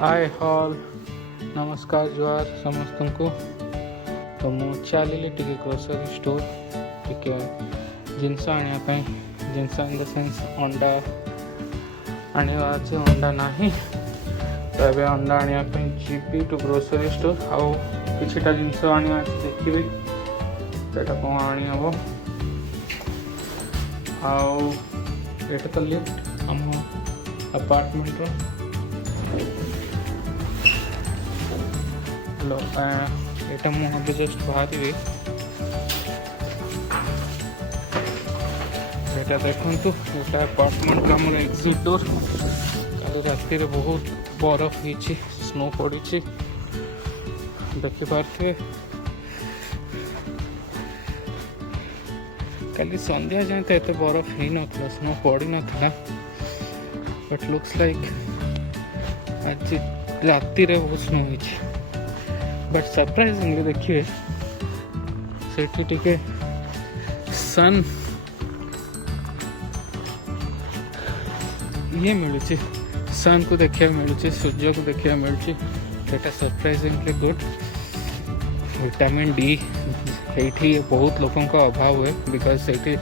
हाय hall नमस्कार जुआर समस्त को। तो मु चलिए टी ग्रोसरी स्टोर टी जिनस आने जिनस इन द सेन्स अंडा आने अंडा ना तो ये अंडा आने जीपी टू ग्रोसरी स्टोर आउ किछिटा जिनस आने देखिए सेटा कौन आनी हम आउ ये तो लिफ्ट आम अपार्टमेंट यहाँ मुझे जस्ट बाहर यहाँ देखु यहाँ अपार्टमेंट का मोर एग्जिट डोर कल राति बहुत बरफ हो स्नो पड़ी देखिपे कल संध्या जाए तो ये बरफ हो ना स्नो पड़ी ना बट लुक्स लाइक आज राति बहुत स्नो हो बट सरप्राइजिंगली देखिए सेठी टिके सन ये मिलूँ सन को देखा मिलूँ सूर्य को देखा मिलूँ सेटा सरप्राइजिंगली गुड। विटामिन डी ये बहुत लोगों का अभाव हुए बिकॉज ये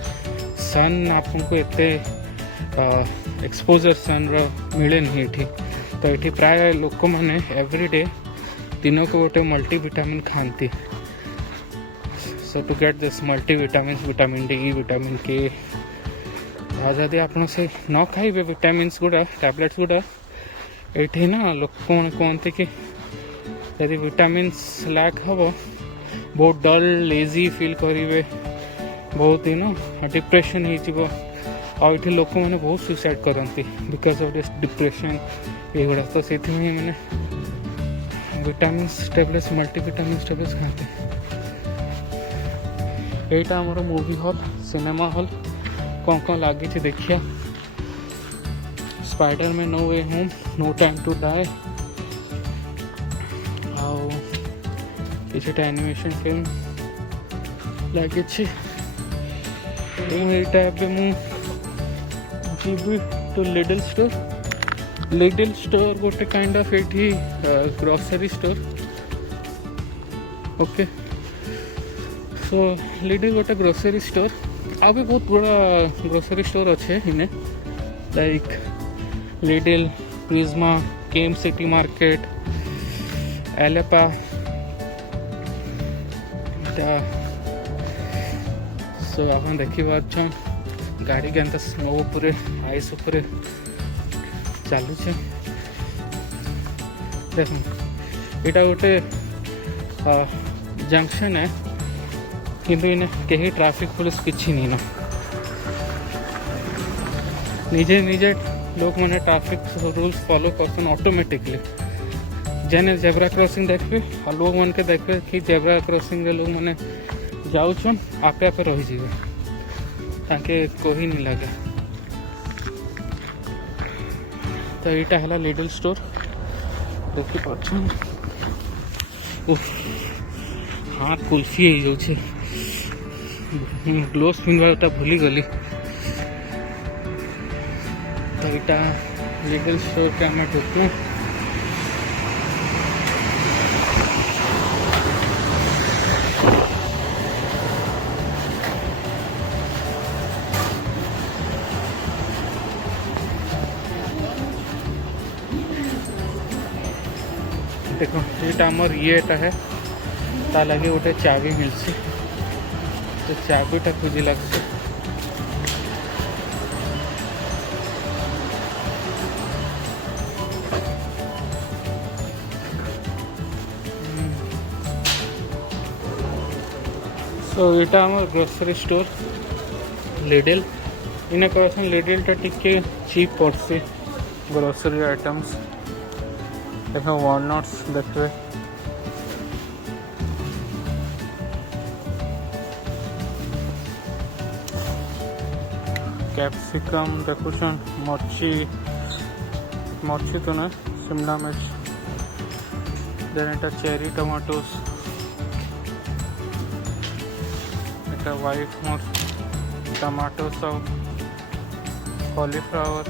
सन आपको एते एक्सपोजर सन मिले नहीं ये तो ये प्राय लोक मैंने एवरीडे तीनों को गोटे मल्टीविटामिन खाती so to get this multivitamin vitamin D vitamin K जदि आप से न खाइबे विटामिन्स गुड़ा टैबलेट्स गुड़ा ये ना लोक कहते कि यदि विटामिन्स लैक हम बहुत डल लेजी फील करेंगे बहुत ही ना डिप्रेशन हो लोक मैंने बहुत सुसाइड करती बिकॉज ऑफ दिस डिप्रेशन ये तो से मैंने विटामिन्स टैबलेट्स मल्टीविटामिन्स टैबलेट्स खाते। यहाँ आमर मूवी हॉल सिनेमा हॉल कौन लगी देखिए Spiderman no way home no time to die आउ किछटा एनिमेशन फिल्म लगी जीवी टू लिटिल स्टोर गोटे काइंड ऑफ एठी grocery store okay so little गोटे ग्रोसरी स्टोर आ भी बहुत बड़ा ग्रोसरी स्टोर अच्छे इने लाइक लिटिल प्रिज्मा केम सिटी मार्केट एलेपा सो आप देखिए गाड़ी के स्नो पूरे आइस पूरे चलू देख यहाँ गोटे जंक्शन है किंतु इन कहीं ट्रैफिक पुलिस किसी नहीं ना निजे निजे लोग मैंने ट्रैफिक रूल्स फॉलो करसन ऑटोमेटिकली जेने जेब्रा क्रॉसिंग देखिए और लोग मन के देखिए कि जेब्रा क्रॉसिंग लोग मैंने जाऊन आपे आपे रही ताके कोई नहीं लगे तो यहाँ है लिटिल स्टोर देखी हाथ कुल्फी हो जाऊे ग्लोव्स पिंधवाटा भूली गली तो यहाँ लिटिल स्टोर के आम ढुकूँ देखो ये आमर येटा है ता लगे गोटे चाबी मिलसी तो चाबीटा खोजी लगसी सो यहाँ आम ग्रोसरी स्टोर लिटिल इन कहते लिटिलटा टिके चीप पड़सी ग्रोसरी आइटम्स देखो वॉलनट्स देखिए कैप्सिकम देखुन मर्ची तो ना शिमला मिर्च देन एटा चेरी टमाटोस एटा व्हाइट मोर टमाटो सब कॉलीफ्लावर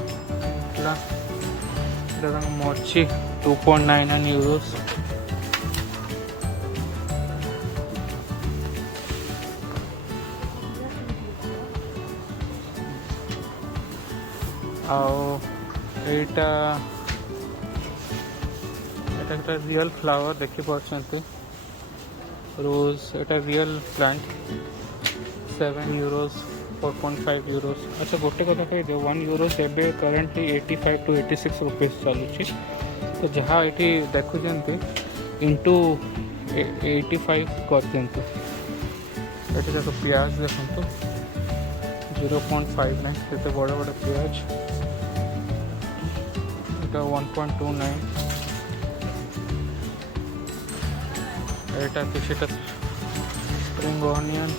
मर्ची 2.99 euros। एटा रियल फ्लावर देखी पार्टी रोज एटा रियल प्लांट 7 euros 4.5 euros। अच्छा गोटे कथा कही दे 1 euros एबे करेंटली 85 to 86 रुपीस चलुची। तो जहाँ ये देखुं इंटू 85 कर दिंतु। ये देखो प्याज देखो 0.59 ये बड़ बड़ प्याज এটা 1.29 এটা কিছুটা স্প্রিং অনিয়ন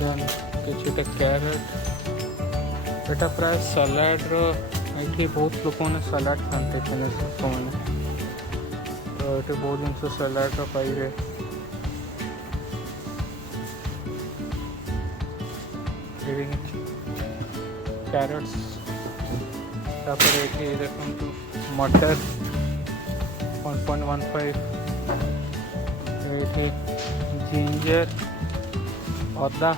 দেন কিছুটা ক্যারট এটা প্রায় সালাডর এটি বহুত লোকମାନେ সালাড খাতে ଲୋକମାନେ তো এটি ବହୁତ ଜିନିଷ ସାଲାଡ଼ର ପାଇବେ। कैरेट्स तापर ये देखो मटर 1.15 ये जिंजर अदा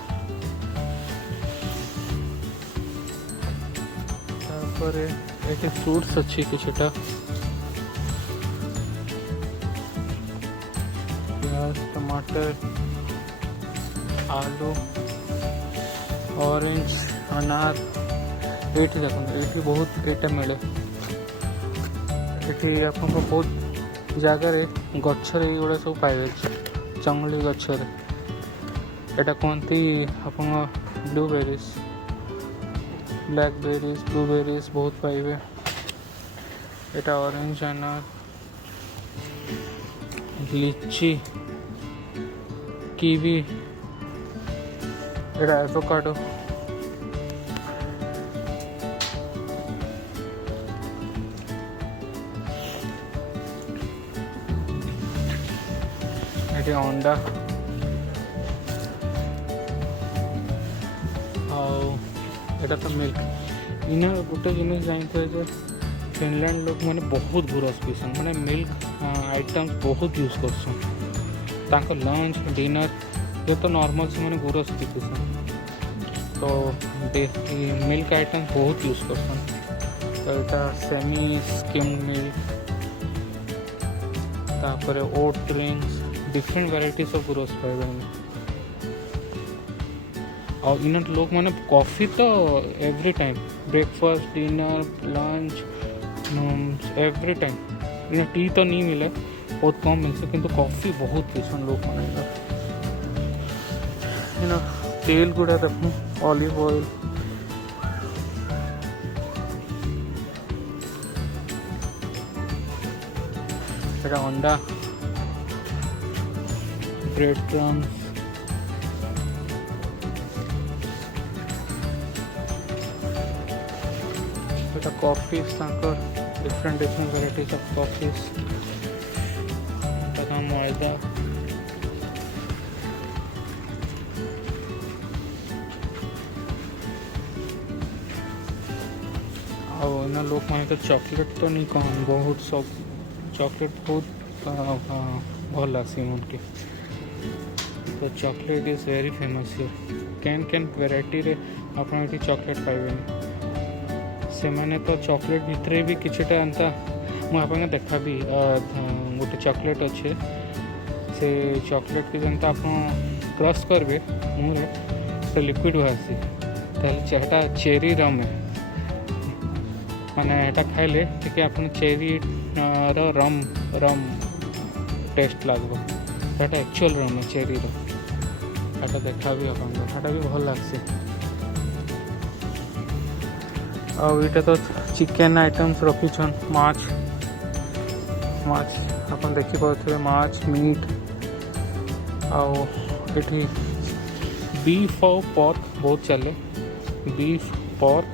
तापर ये फ्रूट्स अच्छी किछटा प्याज टमाटर आलू ऑरेंज अनार ये देखो ये बहुत ये मिले ये आपको बहुत जगार गचर युवा सब पाइबे जंगली गचर यहाँ कहती आप ब्लूबेरीज ब्लैकबेरीज ब्लूबेरीज बहुत पाइबे। यहाँ ऑरेंज अनार लीची कीवी यहाँ एवोकाडो ये अंडा आटा तो मिल्क इन गोटे जिन जानते फिनलैंड लोक मैंने बहुत गुरस पीसन मैंने मिल्क आइटम्स बहुत यूज करसन लंच डिनर ये तो नॉर्मल से मैंने गुरस पीसन तो मिल्क आइटम्स बहुत यूज करसन। तो यहाँ सेमी स्किम मिल्क तापर oat drinks different varieties of ग्रोस पाइबे और इन लोग मैंने कॉफ़ी तो every time breakfast dinner lunch every time इन टी तो नहीं मिले बहुत कम मिलसे किंतु कॉफ़ी बहुत पीसन लोग मैंने तेल गुड़ा देखूँ ऑलिव ऑयल अंडा bread crumbs coffees different different varieties of coffees मैदा और लोग मैंने तो चॉकलेट तो नहीं कहन बहुत सब चॉकलेट बहुत भल लग्सी उनके तो chocolate is very famous here can can variety रे आपन ये चॉकलेट पाइबे से मैंने तो चॉकलेट भितर भी किछटा अंता मुझे देखा भी गोटे चॉकलेट अच्छे से चॉकलेट की जनता आप क्रश करेंगे मुँह से लिक्विड बाहसी तो चेरी रम है माने यहाँ खाइले टे आप चेरी रम रम टेस्ट लगो यहाँ एक्चुअल रम है चेरी यहाँ देखा भी आपटा भी भल लग्सी। आईटा तो चिकेन आइटम्स रखीछन माछ माछ आप देखिपे माछ मीट आठी बीफ और पर्क बहुत चले बीफ पर्क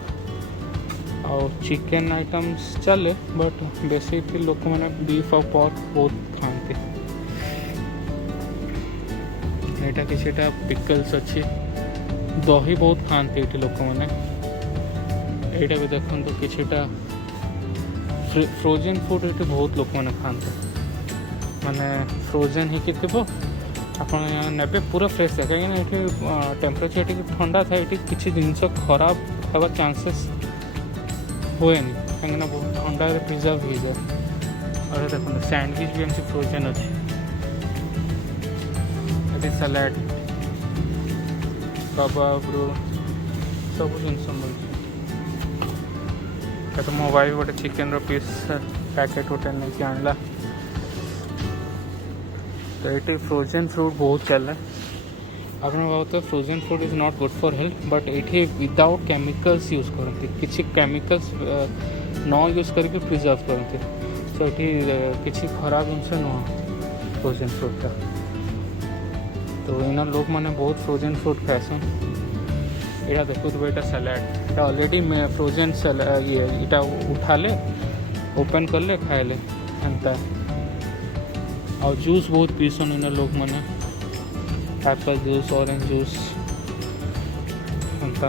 आ चिकेन आइटम्स चले बट बेसी लोक मैंने बीफ और पर्क बहुत खाते एटा किछटा पिकल्स अच्छी दही बहुत खाते ये लोक मैंने यहाँ भी देखो किछटा फ्रोजेन फूड ये बहुत लोक मैंने खाते माने फ्रोजेन ही थी आप ने पूरा फ्रेश है कहीं टेम्परेचर टी ठंडा था ये किसी जिनस खराब हवा चांसेस हुए कहीं बहुत ठंडा प्रिजर्व हो जाए। और देखो सैंडविच भी एमसी फ्रोजेन अच्छे ये सलाड कबाब रोल सब जिनस मिलता तो मो भाई गोटे चिकेन पीस पैकेट गोटे नहीं आणला तो ये फ्रोजेन फ्रूट बहुत चल आप भावते frozen food is not good for health but ये विदाउट केमिकल्स यूज करते किसी केमिकल्स न यूज करके प्रिजर्व करते तो ये किसी खराब जिनस नुह फ्रोजेन फ्रूटा तो इन लोक मैंने बहुत फ्रोजेन फ्रूट खाएसन यहाँ देखो ये सैलाड ये ऑलरेडी फ्रोजेन ये उठाले ओपन कर ले खाए एंता और जूस बहुत पीसन इन लोग मैंने एप्पल जूस ऑरेंज जूस एंता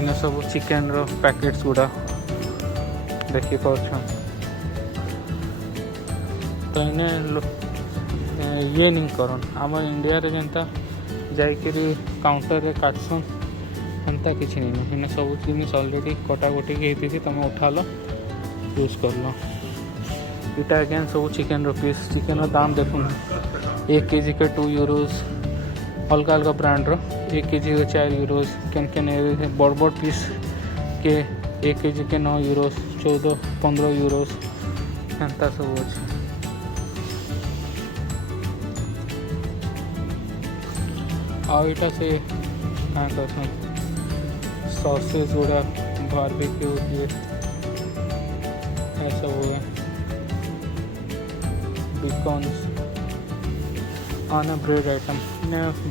इन सब चिकेन रो पैकेट्स गुड़ा देखी पार्छ तो ये नहीं करन आम इंडिया रे जनता जाइकरी काउंटर रे काटसन एंता किसी नहीं इन सब जिन ऑलरेडी कटाकटी की तुम उठा लो यूज कर लो इटा अगेन सब चिकेन पीस चिकेन दाम देखो 1 kg के 2 यूरोज अलग अलग ब्रांड रो 1 kg के 4 यूरोज केन बड़ बड़ पीस के 1 kg के 9 यूरोज 14-15 यूरोज एंता सब अच्छे। और इटा से क्या कहते सॉसेज गुड़ा बारबेक्यू ये ऐसा हुआ बिकॉन्स आना ब्रेड आइटम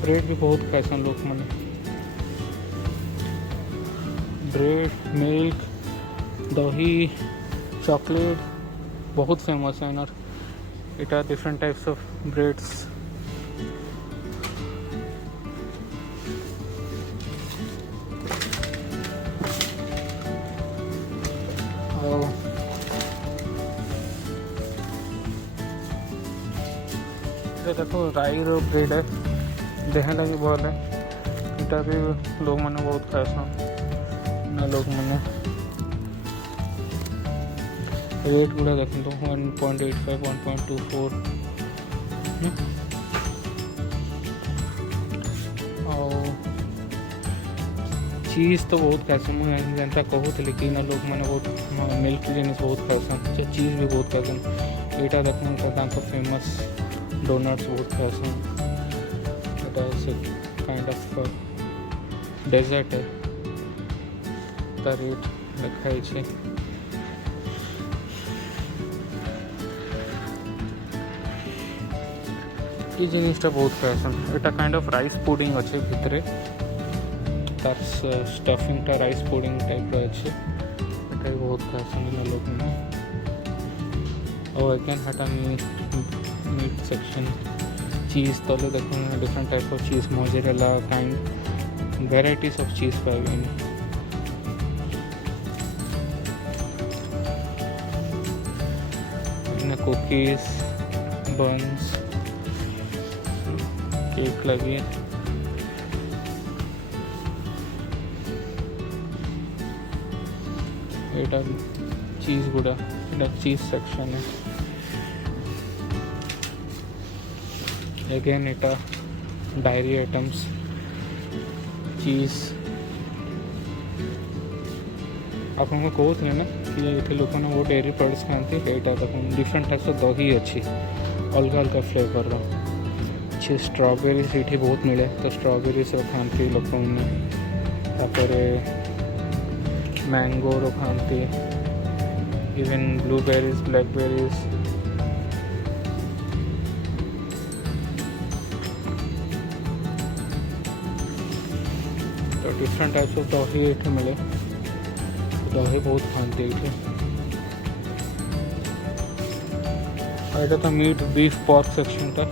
ब्रेड भी बहुत फैशन लोग मैंने ब्रेड मिल्क दही चॉकलेट बहुत फेमस है इनर इटा डिफरेंट टाइप्स ऑफ ब्रेड्स देखो राई रो ब्रेड है देह लगी भल है इटा भी लोग मैंने बहुत खाएसन ना लोग मैंने रेट गुड़ा देख 1.85 1.24 और चीज़ तो बहुत खाएसन मुझे जनता कहूँ लेकिन लोग मैंने बहुत मिल्क जिन बहुत खाएसन चीज़ भी बहुत खाएसन यहाँ देखने दाम तो फेमस डोनट्स बहुत खाएसन काइंड ऑफ डेजर्ट है रेट लिखाई है ये जिनिसटा बहुत खाएसन यहाँ काइंड ऑफ राइस पुडिंग अच्छे भितर तार स्टफिंगटा राइस पुडिंग टाइप अच्छे ये बहुत खाएसन इन लोग और अगेन हटा मीट सेक्शन चीज़ तले देखो different type of cheese mozzarella kind varieties of cheese पाइबे कुकीज बन्स केक लगी एटा चीज़ गुड़ा चीज़ सेक्शन है अगेन इटा डायरी आइटम्स चीज़ आपको कहते ना कि ये लोक वो डेयरी प्रोडक्ट्स खाती यहाँ डिफरेंट टाइप्स ऑफ दही अच्छी अलग अलग फ्लेवर अच्छे स्ट्रॉबेरीज ये बहुत मिले तो स्ट्रॉबेरीज खाती लोक मैंने मैंगो खाती इवन ब्लूबेरीज ब्लैकबेरीज तो डिफरेंट टाइप्स ऑफ दही ये मिले दही बहुत खाते ये এটা তো মিট বিফ পর্ক সেকশনটা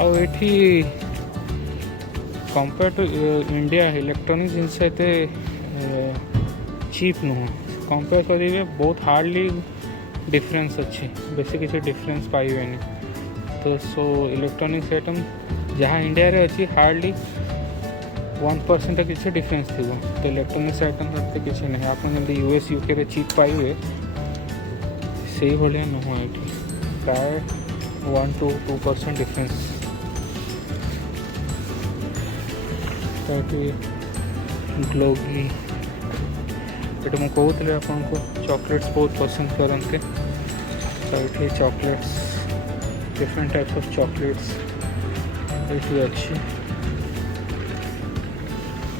ଆଉ ଏଠି କମ୍ପେୟାର ଟୁ ଇଣ୍ଡିଆ ଇଲେକ୍ଟ୍ରୋନିକ୍ ଜିନିଷ ଏତେ ଚିପ୍ ନୁହଁ କମ୍ପେୟାର କରିବେ ବହୁତ ହାର୍ଡ଼ଲି डिफरेंस अच्छी बेसी किसी डिफरेंस पाइबे तो सो इलेक्ट्रॉनिक्स आइटम जहाँ इंडिया रे अच्छी हार्डली 1% किसी डिफरेंस थी तो इलेक्ट्रॉनिक्स आइटम से किसी नहीं आप यूएस यूके रे चीप पाइबे से भाया नुह ये प्राय 1 to 2% डिफरेंस ग्लोगी ये मुझे कहते आपको चॉकलेट्स बहुत पसंद करते तो ये chocolates different types of chocolates ये अच्छी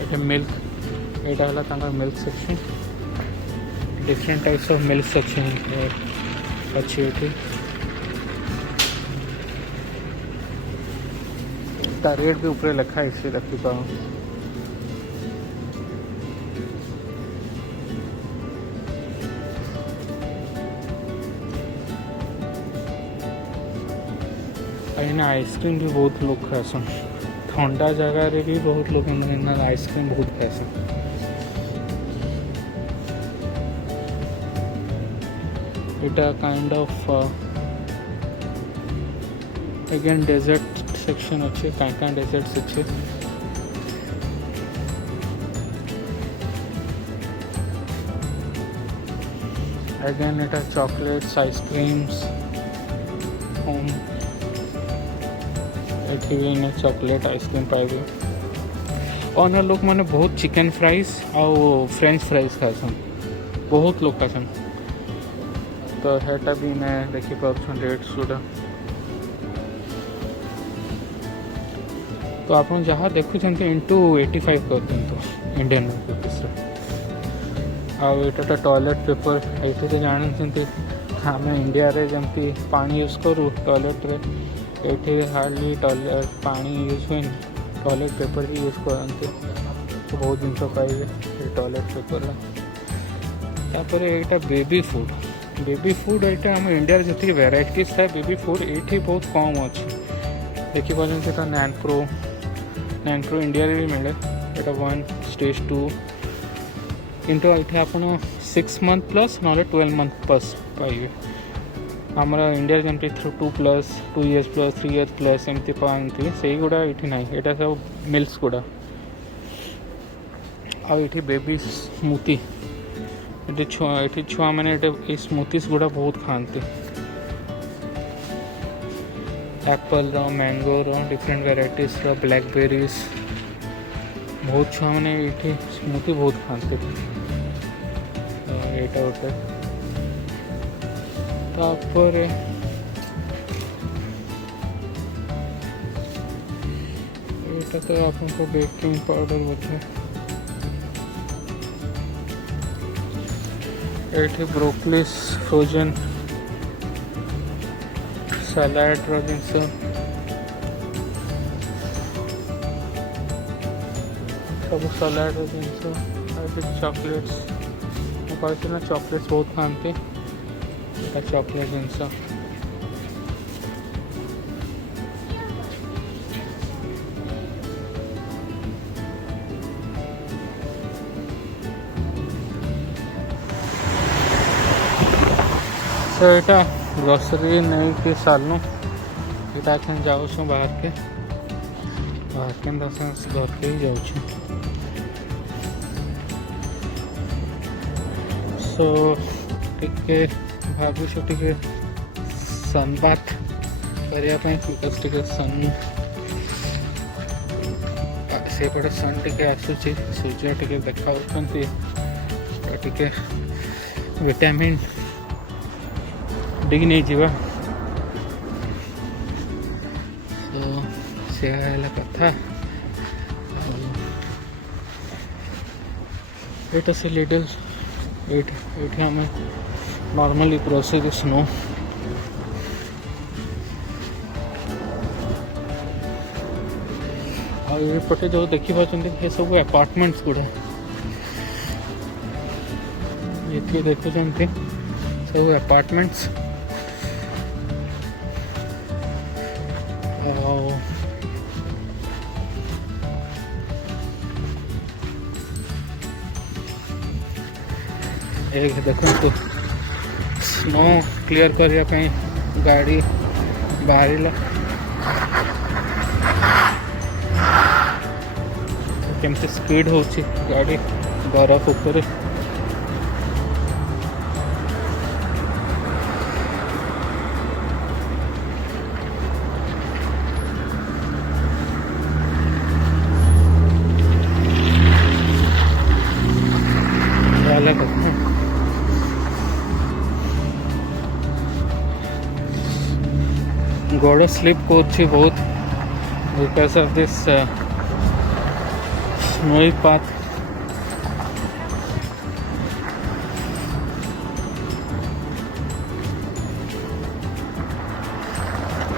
ये मिल्क यहाँ है milk section different types of milk section अच्छी ये रेट भी ऊपर लिखा है इसे रखी पाऊँ ना आइसक्रीम भी बहुत लोग खासन ठंडा जगह रे भी बहुत लोग आइसक्रीम बहुत खासन इटा kind of again dessert section अच्छे क्या डेजर्ट्स अच्छे अगेन इटा chocolates ice creams home chocolate ice cream पाइबे और लोग मैंने बहुत चिकन फ्राइज आउ फ्रेंच फ्राइज खासन बहुत लोग खासन तो हेटा भी मैं देखिपार रेट्स गुड़ा तो आप जहाँ देखुं इंटू 85 कर दिखाँ इंडियन रुपीस आटा टॉयलेट पेपर ये तो जानते आम इंडिया रे जमती पानी यूज करूँ टॉयलेट रे ये हार्डली टॉयलेट पानी यूज हुए टॉयलेट पेपर भी यूज करते तो बहुत जिन पाइबे टॉयलेट पेपर तापर यहाँ बेबी फूड यहाँ आम इंडिया जी वेराइटीज था बेबी फूड ये बहुत कम अच्छे देखिपार नैनप्रो इंडिया भी मिले यहाँ 1 स्टेज 2 किंतु ये आप 6 month प्लस ना 12 month प्लस पाइबे हमारा इंडिया जमी 2+, 2 years प्लस 3 years प्लस एमती पाती से गुड़ा ये ना यहाँ सब मिल्स गुड़ा आठी बेबी स्मूथी ये छुआ मैंने ये स्मूथीस गुड़ा बहुत खाते Apple mango different varieties blackberries बहुत छुआ मैंने ये स्मूथी बहुत खाते यहाँ गोटे तापर यहाँ तो आपको बेकिंग पाउडर बोधे ये ब्रोकलीस फ्रोजन सलाड जिनस सब सलाड जिनस चॉकलेट्स कहते ना चॉकलेट्स बहुत खाते चॉकलेट जिनस तो यहाँ ग्रोसरी नहीं कि सालू यहाँ जाऊँ बाहर के घर के ही जाऊँ सो टे भावुँ टे सनबाथ करने बिकज टे सन सेपटे सन टे आसूची सूर्य टे देखा टे विटामिन डी नहीं जीवा तो से कथा ये से लिटल ये आम नॉर्मली ग्रोसरीज नो आटे जो देखी ये सब अपार्टमेंट्स गुड़ा ये देखुं सब अपार्टमेंट्स एक देखो स्नो क्लियर करने गाड़ी बाहर केमती स्पीड हो गाड़ी बरफ ऊपर गोड़ स्लिप को बहुत because of this snowy path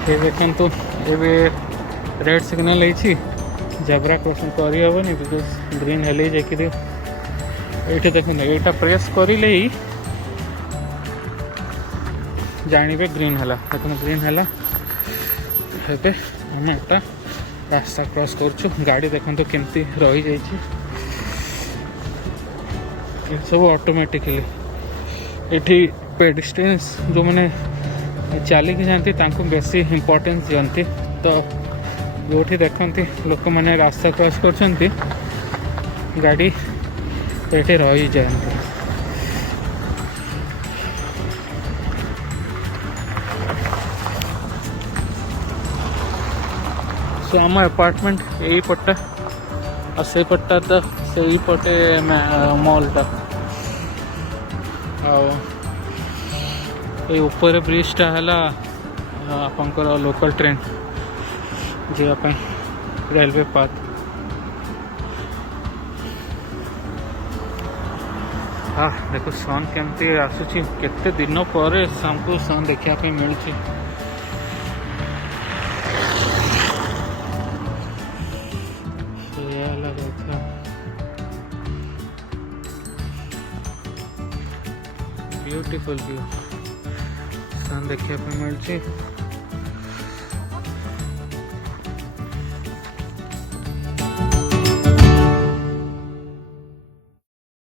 ये देखें तो ये रेड सिग्नल है जेब्रा क्रॉसिंग करी हेनी बिकज ग्रीन हेले जाकि ये देखते यहाँ प्रेस कर जानवे ग्रीन है देखो ग्रीन है एबे हम एटा रास्ता क्रॉस करूँ गाड़ी देखो तो केमती रही जाइए सब ऑटोमेटिकली ये पेडिस्ट्रियंस जो मैंने चलिकी जाती बेसी इम्पोर्टेंस दिखती तो जो देखते लोक मैंने रास्ता क्रॉस कर गाड़ी ये रही जाती सो आम अपार्टमेंट यही पट्टा और से पट्टा तो से पटे मॉलटा ये ऊपर ब्रिजटा है आपंकर लोकल ट्रेन जावाई रेलवे पाथ हाँ देखो सन केमती आसूची केते दिन पर हमको सन देखा मिलूँ ब्यूटीफुल व्यू सन देखा मिलूँ।